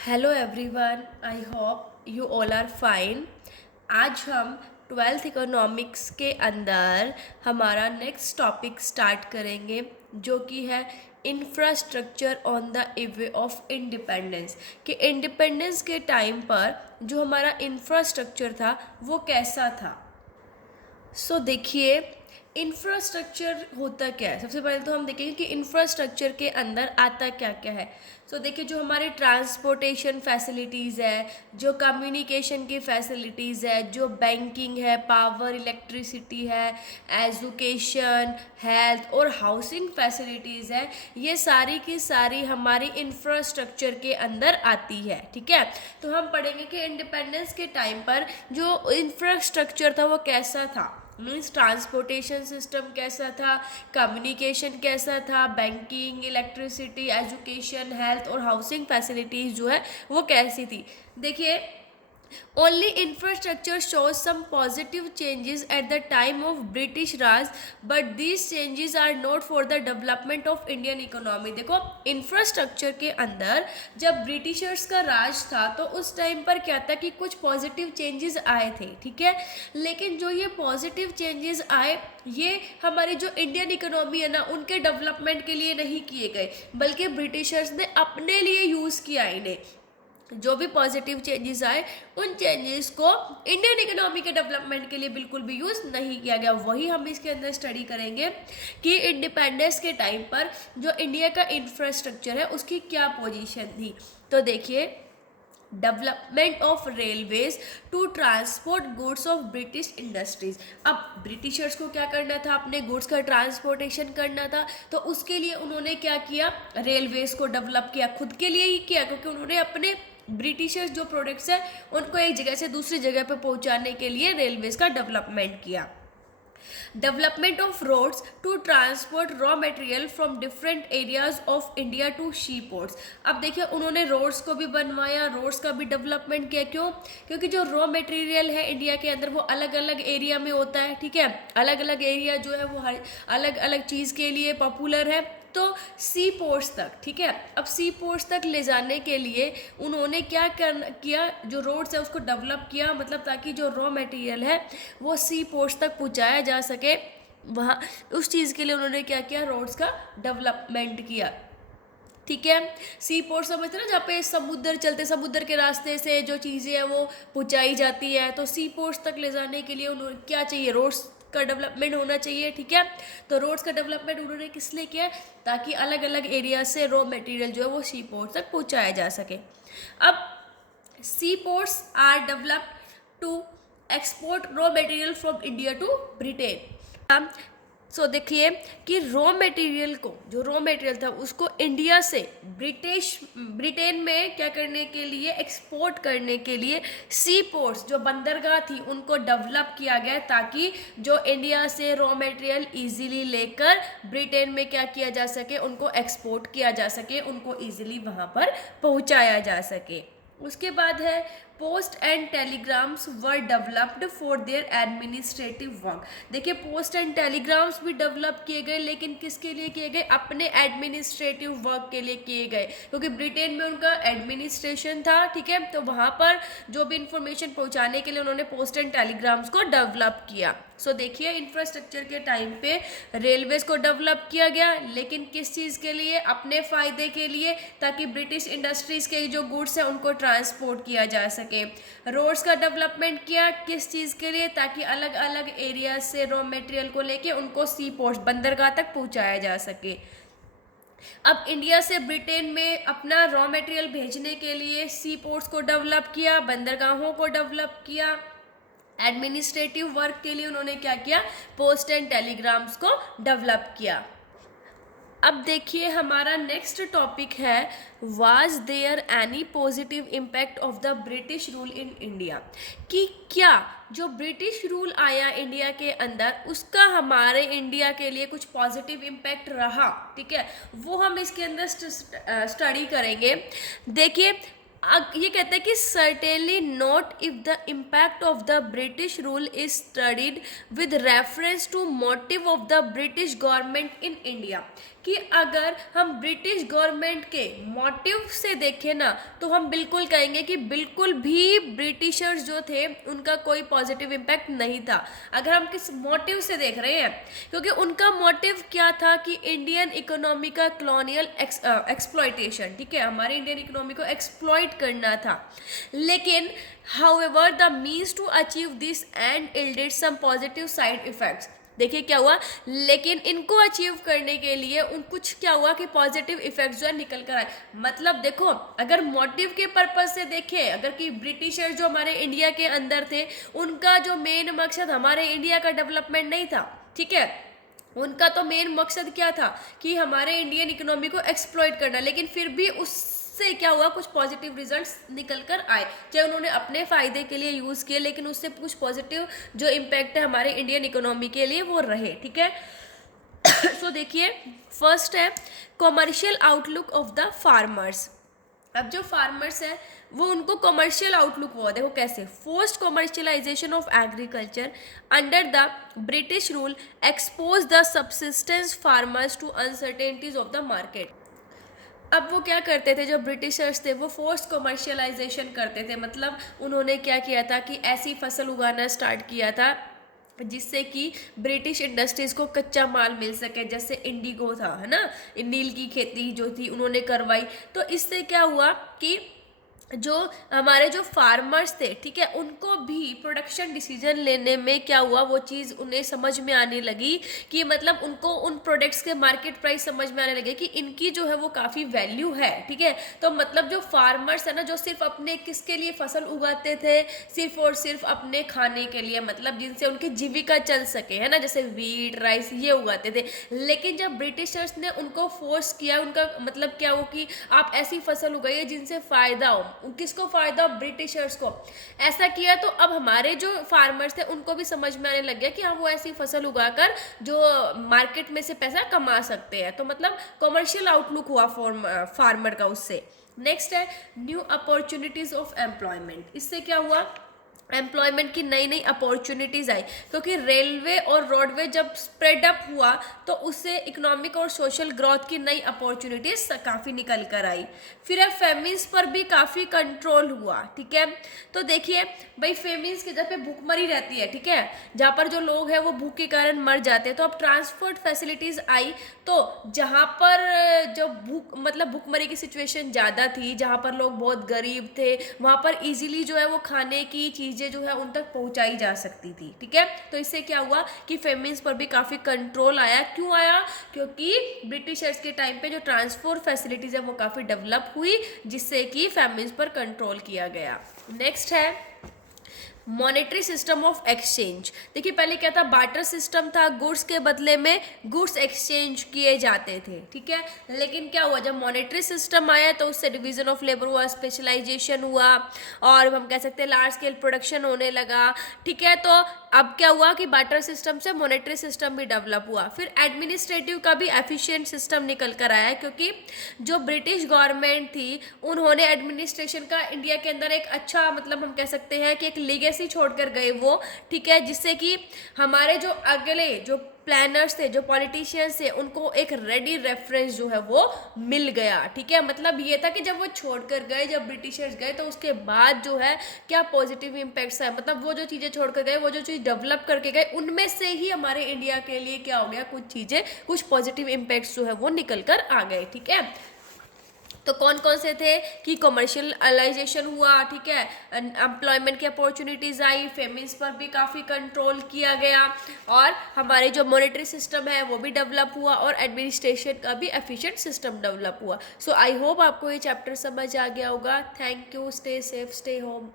Hello everyone, I hope you all are fine. आज हम twelfth economics के अंदर हमारा नेक्स्ट टॉपिक स्टार्ट करेंगे, जो कि है infrastructure on the way of independence. कि इंडिपेंडेंस के टाइम पर जो हमारा इंफ्रास्ट्रक्चर था वो कैसा था। देखिए, इंफ्रास्ट्रक्चर होता क्या है। सबसे पहले तो हम देखेंगे कि इंफ्रास्ट्रक्चर के अंदर आता क्या क्या है। देखिए, जो हमारे ट्रांसपोर्टेशन फैसिलिटीज़ है, जो कम्युनिकेशन की फैसिलिटीज़ है, जो बैंकिंग है, पावर, इलेक्ट्रिसिटी है, एजुकेशन, हेल्थ और हाउसिंग फैसिलिटीज़ है, ये सारी की सारी हमारी इंफ्रास्ट्रक्चर के अंदर आती है। ठीक है, तो हम पढ़ेंगे कि इंडिपेंडेंस के टाइम पर जो इंफ्रास्ट्रक्चर था वो कैसा था। मीन्स ट्रांसपोर्टेशन सिस्टम कैसा था, कम्युनिकेशन कैसा था, बैंकिंग, इलेक्ट्रिसिटी, एजुकेशन, हेल्थ और हाउसिंग फैसिलिटीज़ जो है वो कैसी थी। देखिए, only infrastructure shows some positive changes at the time of British Raj, but these changes are not for the development of Indian economy। देखो, इंफ्रास्ट्रक्चर के अंदर जब ब्रिटिशर्स का राज था तो उस टाइम पर क्या था कि कुछ पॉजिटिव चेंजेस आए थे। ठीक है, लेकिन जो ये पॉजिटिव चेंजेस आए ये हमारी जो इंडियन इकोनॉमी है ना उनके डेवलपमेंट के लिए नहीं किए गए, बल्कि ब्रिटिशर्स ने अपने लिए यूज़ किया इन्हें। जो भी पॉजिटिव चेंजेस आए उन चेंजेस को इंडियन इकोनॉमी के डेवलपमेंट के लिए बिल्कुल भी यूज़ नहीं किया गया। वही हम इसके अंदर स्टडी करेंगे कि इंडिपेंडेंस के टाइम पर जो इंडिया का इंफ्रास्ट्रक्चर है उसकी क्या पोजीशन थी। तो देखिए, development of railways to transport goods of British industries. अब ब्रिटिशर्स को क्या करना था, अपने गुड्स का ट्रांसपोर्टेशन करना था, तो उसके लिए उन्होंने क्या किया, रेलवेज को डेवलप किया। खुद के लिए ही किया, क्योंकि उन्होंने अपने ब्रिटिशर्स जो प्रोडक्ट्स है उनको एक जगह से दूसरी जगह पर पहुंचाने के लिए रेलवेज का डेवलपमेंट किया। Development of roads to transport raw material from different areas of India to sea ports. अब देखिए, उन्होंने रोड्स को भी बनवाया, रोड्स का भी डेवलपमेंट किया। क्यों? क्योंकि जो रॉ मटेरियल है इंडिया के अंदर वो अलग अलग एरिया में होता है। ठीक है, अलग अलग एरिया जो है वो हर अलग अलग चीज़ के लिए पॉपुलर है। तो सी पोर्ट्स तक, ठीक है, अब सी पोर्ट्स तक ले जाने के लिए उन्होंने क्या किया, जो रोड्स है उसको डेवलप किया, मतलब ताकि जो रॉ मटेरियल है वो सी पोर्ट्स तक पहुंचाया जा सके। वहाँ उस चीज़ के लिए उन्होंने क्या किया, रोड्स का डेवलपमेंट किया। ठीक है, सी पोर्ट समझते ना, जहाँ पे समुद्र चलते, समुद्र के रास्ते से जो चीज़ें हैं वो पहुँचाई जाती है। तो सी पोर्ट्स तक ले जाने के लिए उन्होंने क्या चाहिए, रोड्स का डेवलपमेंट होना चाहिए। ठीक है, तो रोड्स का डेवलपमेंट उन्होंने किस लिए किया, ताकि अलग अलग एरिया से रॉ मटेरियल जो है वो सी पोर्ट तक पहुँचाया जा सके। अब sea ports are developed to export raw material from India to Britain. देखिए कि रॉ मटेरियल को, जो रॉ मटेरियल था उसको इंडिया से ब्रिटेन में क्या करने के लिए, एक्सपोर्ट करने के लिए सी पोर्ट्स, जो बंदरगाह थी, उनको डेवलप किया गया, ताकि जो इंडिया से रॉ मटेरियल इजीली लेकर ब्रिटेन में क्या किया जा सके, उनको एक्सपोर्ट किया जा सके, उनको इजीली वहाँ पर पहुँचाया जा सके। उसके बाद है post and telegrams were developed for their administrative work. देखिए, पोस्ट एंड टेलीग्राम्स भी डेवलप किए गए, लेकिन किसके लिए किए गए, अपने एडमिनिस्ट्रेटिव वर्क के लिए किए गए, क्योंकि ब्रिटेन में उनका एडमिनिस्ट्रेशन था। ठीक है, तो वहाँ पर जो भी इंफॉर्मेशन पहुँचाने के लिए उन्होंने पोस्ट एंड टेलीग्राम्स को डेवलप किया। देखिए, इंफ्रास्ट्रक्चर के टाइम पे रेलवेज को डेवलप किया गया, लेकिन किस चीज़ के लिए, अपने फ़ायदे के लिए, ताकि ब्रिटिश इंडस्ट्रीज़ के जो गुड्स हैं उनको ट्रांसपोर्ट किया जा सके। रोड्स का डेवलपमेंट किया, किस चीज़ के लिए, ताकि अलग अलग एरिया से रॉ मटेरियल को लेके उनको सी पोर्ट, बंदरगाह तक पहुंचाया जा सके। अब इंडिया से ब्रिटेन में अपना रॉ मटेरियल भेजने के लिए सी पोर्ट्स को डेवलप किया, बंदरगाहों को डेवलप किया। एडमिनिस्ट्रेटिव वर्क के लिए उन्होंने क्या किया, पोस्ट एंड टेलीग्राम्स को डेवलप किया। अब देखिए, हमारा नेक्स्ट टॉपिक है, was there any positive impact of the British rule in India. कि क्या जो ब्रिटिश रूल आया इंडिया के अंदर उसका हमारे इंडिया के लिए कुछ पॉजिटिव इम्पैक्ट रहा। ठीक है, वो हम इसके अंदर स्टडी करेंगे। देखिए, ये कहते हैं कि certainly not if the impact of the British rule is studied with reference to motive of the British government in India. कि अगर हम ब्रिटिश गवर्नमेंट के मोटिव से देखें ना, तो हम बिल्कुल कहेंगे कि बिल्कुल भी ब्रिटिशर्स जो थे उनका कोई पॉजिटिव इम्पैक्ट नहीं था। अगर हम किस मोटिव से देख रहे हैं, क्योंकि उनका मोटिव क्या था कि इंडियन इकोनॉमी का कॉलोनियल एक्सप्लॉयटेशन, ठीक है, हमारे इंडियन इकोनॉमी को एक्सप्लॉइट करना था। लेकिन however the means to achieve this and yielded some positive side effects। देखिए क्या हुआ, लेकिन इनको अचीव करने के लिए उन कुछ क्या हुआ कि पॉजिटिव इफेक्ट जो है निकल कर आए। मतलब देखो, अगर मोटिव के पर्पज से देखें, अगर कि ब्रिटिशर्स जो हमारे इंडिया के अंदर थे, उनका जो मेन मकसद हमारे इंडिया का डेवलपमेंट नहीं था, ठीक है, उनका तो मेन मकसद क्या था कि हमारे इंडियन इकोनॉमी को एक्सप्लॉइट करना। लेकिन फिर भी उससे क्या हुआ, कुछ पॉजिटिव रिजल्ट्स निकल कर आए, चाहे उन्होंने अपने फ़ायदे के लिए यूज़ किए, लेकिन उससे कुछ पॉजिटिव जो इम्पैक्ट है हमारे इंडियन इकोनॉमी के लिए वो रहे, ठीक है। सो देखिए, फर्स्ट है commercial outlook of the farmers. अब जो फार्मर्स है वो उनको कमर्शियल आउटलुक हुआ, देखो कैसे, forced commercialisation of agriculture under the British rule expose the subsistence farmers to uncertainties of the market. अब वो क्या करते थे, जो ब्रिटिशर्स थे वो फोर्स्ड कमर्शियलाइजेशन करते थे। मतलब उन्होंने क्या किया था कि ऐसी फसल उगाना स्टार्ट किया था जिससे कि ब्रिटिश इंडस्ट्रीज़ को कच्चा माल मिल सके, जैसे इंडिगो था, है ना, नील की खेती जो थी उन्होंने करवाई। तो इससे क्या हुआ कि जो हमारे जो फार्मर्स थे, ठीक है, उनको भी प्रोडक्शन डिसीजन लेने में क्या हुआ, वो चीज़ उन्हें समझ में आने लगी कि मतलब उनको उन प्रोडक्ट्स के मार्केट प्राइस समझ में आने लगे कि इनकी जो है वो काफ़ी वैल्यू है, ठीक है। तो मतलब जो फार्मर्स है ना, जो सिर्फ अपने किसके लिए फसल उगाते थे, सिर्फ और सिर्फ अपने खाने के लिए, मतलब जिनसे उनकी जीविका चल सके, है ना, जैसे वीट, राइस ये उगाते थे। लेकिन जब ब्रिटिशर्स ने उनको फोर्स किया, उनका मतलब क्या हो कि आप ऐसी फसल उगाइए जिनसे फ़ायदा हो, किसको फ़ायदा, ब्रिटिशर्स को, ऐसा किया। तो अब हमारे जो फार्मर्स थे उनको भी समझ में आने लग गया कि हम वो ऐसी फसल उगाकर जो मार्केट में से पैसा कमा सकते हैं। तो मतलब कमर्शियल आउटलुक हुआ फार्मर का उससे। नेक्स्ट है न्यू अपॉर्चुनिटीज़ ऑफ एम्प्लॉयमेंट। इससे क्या हुआ, एम्प्लॉयमेंट की नई नई अपॉर्चुनिटीज़ आई, क्योंकि रेलवे और रोडवे जब स्प्रेड अप हुआ तो उससे इकोनॉमिक और सोशल ग्रोथ की नई अपॉर्चुनिटीज़ काफ़ी निकल कर आई। फिर अब फेमिन्स पर भी काफ़ी कंट्रोल हुआ, ठीक है। तो देखिए भाई, फेमिन्स की जगह पे भूखमरी रहती है, ठीक है, जहाँ पर जो लोग हैं वो भूख के कारण मर जाते हैं। तो अब ट्रांसपोर्ट फैसिलिटीज़ आई, तो जहाँ पर जो भूखमरी की सिचुएशन ज़्यादा थी, जहाँ पर लोग बहुत गरीब थे, वहाँ पर इजीली जो है वो खाने की चीज़ें जो है उन तक पहुँचाई जा सकती थी, ठीक है। तो इससे क्या हुआ कि फेमिन्स पर भी काफ़ी कंट्रोल आया। क्यों आया, क्योंकि ब्रिटिशर्स के टाइम पे जो ट्रांसपोर्ट फैसिलिटीज़ है वो काफ़ी डेवलप हुई, जिससे कि फेमिन्स पर कंट्रोल किया गया। नेक्स्ट है मॉनेटरी सिस्टम ऑफ एक्सचेंज। देखिए पहले क्या था, बार्टर सिस्टम था, गुड्स के बदले में गुड्स एक्सचेंज किए जाते थे, ठीक है। लेकिन क्या हुआ, जब मॉनेटरी सिस्टम आया तो उससे डिवीजन ऑफ लेबर हुआ, स्पेशलाइजेशन हुआ, और हम कह सकते हैं लार्ज स्केल प्रोडक्शन होने लगा, ठीक है। तो अब क्या हुआ कि बार्टर सिस्टम से मॉनेटरी सिस्टम भी डेवलप हुआ। फिर एडमिनिस्ट्रेटिव का भी एफिशिएंट सिस्टम निकल कर आया, क्योंकि जो ब्रिटिश गवर्नमेंट थी उन्होंने एडमिनिस्ट्रेशन का इंडिया के अंदर एक अच्छा, मतलब हम कह सकते हैं कि एक लीगेसी छोड़कर गए वो, ठीक है, जिससे कि हमारे जो अगले जो प्लानर्स थे, जो पॉलिटिशियंस थे, उनको एक रेडी रेफरेंस जो है वो मिल गया, ठीक है। मतलब ये था कि जब वो छोड़कर गए, जब ब्रिटिशर्स गए, तो उसके बाद जो है क्या पॉजिटिव इम्पैक्ट्स है, मतलब वो जो चीज़ें छोड़कर गए, वो जो चीज़ डेवलप करके गए, उनमें से ही हमारे इंडिया के लिए क्या हो गया, कुछ चीज़ें, कुछ पॉजिटिव इम्पैक्ट्स जो है वो निकल कर आ गए, ठीक है। तो कौन कौन से थे कि कमर्शियलाइजेशन हुआ, ठीक है, एम्प्लॉयमेंट की अपॉर्चुनिटीज़ आई, फेमिन्स पर भी काफ़ी कंट्रोल किया गया, और हमारे जो मॉनेटरी सिस्टम है वो भी डेवलप हुआ, और एडमिनिस्ट्रेशन का भी एफिशिएंट सिस्टम डेवलप हुआ। सो आई होप आपको ये चैप्टर समझ आ गया होगा। Thank you, stay safe, stay home.